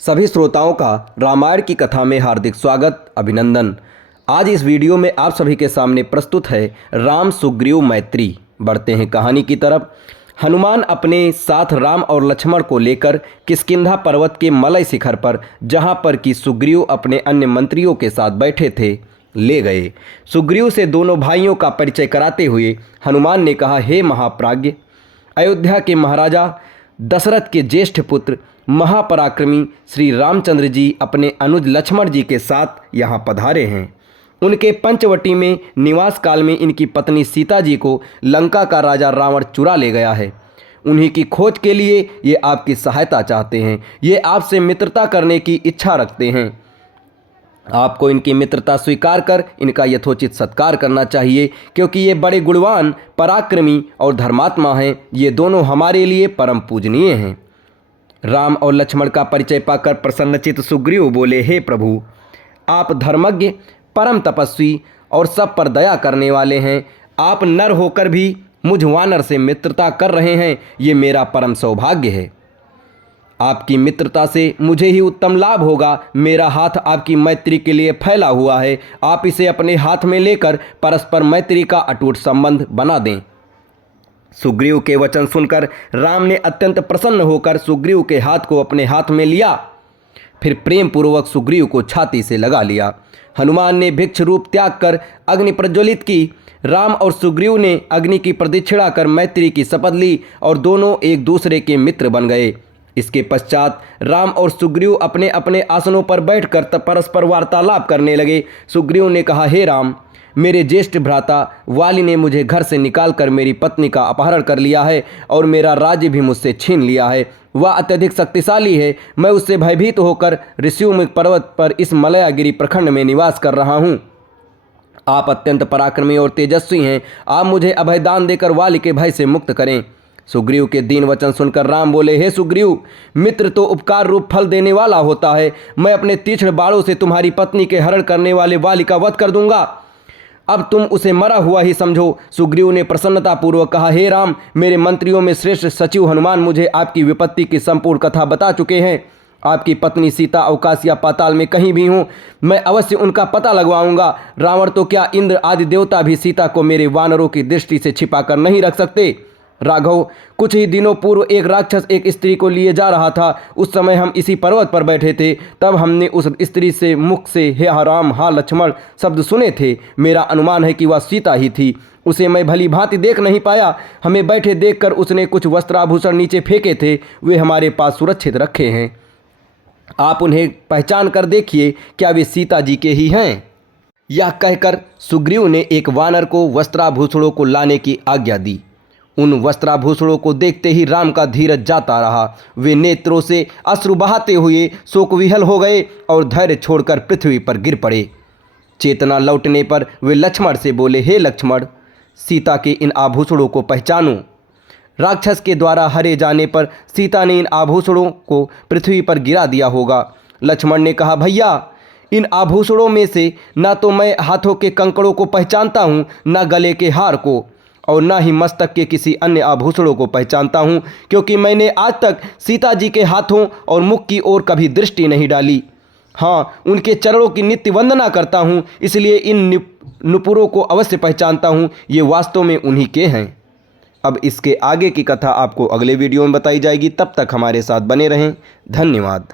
सभी श्रोताओं का रामायण की कथा में हार्दिक स्वागत अभिनंदन। आज इस वीडियो में आप सभी के सामने प्रस्तुत है राम सुग्रीव मैत्री। बढ़ते हैं कहानी की तरफ। हनुमान अपने साथ राम और लक्ष्मण को लेकर किष्किंधा पर्वत के मलय शिखर पर, जहां पर कि सुग्रीव अपने अन्य मंत्रियों के साथ बैठे थे, ले गए। सुग्रीव से दोनों भाइयों का परिचय कराते हुए हनुमान ने कहा, हे महाप्राज्ञ, अयोध्या के महाराजा दशरथ के ज्येष्ठ पुत्र महापराक्रमी श्री रामचंद्र जी अपने अनुज लक्ष्मण जी के साथ यहाँ पधारे हैं। उनके पंचवटी में निवास काल में इनकी पत्नी सीता जी को लंका का राजा रावण चुरा ले गया है। उन्हीं की खोज के लिए ये आपकी सहायता चाहते हैं। ये आपसे मित्रता करने की इच्छा रखते हैं। आपको इनकी मित्रता स्वीकार कर इनका यथोचित सत्कार करना चाहिए, क्योंकि ये बड़े गुणवान, पराक्रमी और धर्मात्मा हैं। ये दोनों हमारे लिए परम पूजनीय हैं। राम और लक्ष्मण का परिचय पाकर प्रसन्नचित्त सुग्रीव बोले, हे प्रभु, आप धर्मज्ञ, परम तपस्वी और सब पर दया करने वाले हैं। आप नर होकर भी मुझ वानर से मित्रता कर रहे हैं, ये मेरा परम सौभाग्य है। आपकी मित्रता से मुझे ही उत्तम लाभ होगा। मेरा हाथ आपकी मैत्री के लिए फैला हुआ है। आप इसे अपने हाथ में लेकर परस्पर मैत्री का अटूट संबंध बना दें। सुग्रीव के वचन सुनकर राम ने अत्यंत प्रसन्न होकर सुग्रीव के हाथ को अपने हाथ में लिया, फिर प्रेम पूर्वक सुग्रीव को छाती से लगा लिया। हनुमान ने भिक्ष रूप त्याग कर अग्नि प्रज्वलित की। राम और सुग्रीव ने अग्नि की प्रदक्षिणा कर मैत्री की शपथ ली और दोनों एक दूसरे के मित्र बन गए। इसके पश्चात राम और सुग्रीव अपने अपने आसनों पर बैठकर परस्पर वार्तालाप करने लगे। सुग्रीव ने कहा, हे राम, मेरे ज्येष्ठ भ्राता वाली ने मुझे घर से निकालकर मेरी पत्नी का अपहरण कर लिया है और मेरा राज्य भी मुझसे छीन लिया है। वह अत्यधिक शक्तिशाली है। मैं उससे भयभीत होकर ऋषिमुख पर्वत पर इस मलयागिरी प्रखंड में निवास कर रहा हूँ। आप अत्यंत पराक्रमी और तेजस्वी हैं। आप मुझे अभयदान देकर वाली के भय से मुक्त करें। सुग्रीव के दीन वचन सुनकर राम बोले, हे सुग्रीव, मित्र तो उपकार रूप फल देने वाला होता है। मैं अपने तीक्ष्ण बाणों से तुम्हारी पत्नी के हरण करने वाले वाली का वध कर दूंगा। अब तुम उसे मरा हुआ ही समझो। सुग्रीव ने प्रसन्नतापूर्वक कहा, हे राम, मेरे मंत्रियों में श्रेष्ठ सचिव हनुमान मुझे आपकी विपत्ति की संपूर्ण कथा बता चुके हैं। आपकी पत्नी सीता अवकाश या पाताल में कहीं भी हूँ, मैं अवश्य उनका पता लगवाऊंगा। रावण तो क्या, इंद्र आदि देवता भी सीता को मेरे वानरों की दृष्टि से छिपा कर नहीं रख सकते। राघव, कुछ ही दिनों पूर्व एक राक्षस एक स्त्री को लिए जा रहा था। उस समय हम इसी पर्वत पर बैठे थे। तब हमने उस स्त्री से मुख से हे राम, हा लक्ष्मण शब्द सुने थे। मेरा अनुमान है कि वह सीता ही थी। उसे मैं भली भांति देख नहीं पाया। हमें बैठे देखकर उसने कुछ वस्त्राभूषण नीचे फेंके थे। वे हमारे पास सुरक्षित रखे हैं। आप उन्हें पहचान कर देखिए, क्या वे सीता जी के ही हैं। यह कहकर सुग्रीव ने एक वानर को वस्त्राभूषणों को लाने की आज्ञा दी। उन वस्त्राभूषणों को देखते ही राम का धीरज जाता रहा। वे नेत्रों से अश्रु बहाते हुए शोक विहल हो गए और धैर्य छोड़कर पृथ्वी पर गिर पड़े। चेतना लौटने पर वे लक्ष्मण से बोले, हे लक्ष्मण, सीता के इन आभूषणों को पहचानो। राक्षस के द्वारा हरे जाने पर सीता ने इन आभूषणों को पृथ्वी पर गिरा दिया होगा। लक्ष्मण ने कहा, भैया, इन आभूषणों में से ना तो मैं हाथों के कंकड़ों को पहचानता हूँ, ना गले के हार को, और ना ही मस्तक के किसी अन्य आभूषणों को पहचानता हूँ, क्योंकि मैंने आज तक सीता जी के हाथों और मुख की ओर कभी दृष्टि नहीं डाली। हाँ, उनके चरणों की नित्य वंदना करता हूँ, इसलिए इन नुपुरों को अवश्य पहचानता हूँ। ये वास्तव में उन्हीं के हैं। अब इसके आगे की कथा आपको अगले वीडियो में बताई जाएगी। तब तक हमारे साथ बने रहें। धन्यवाद।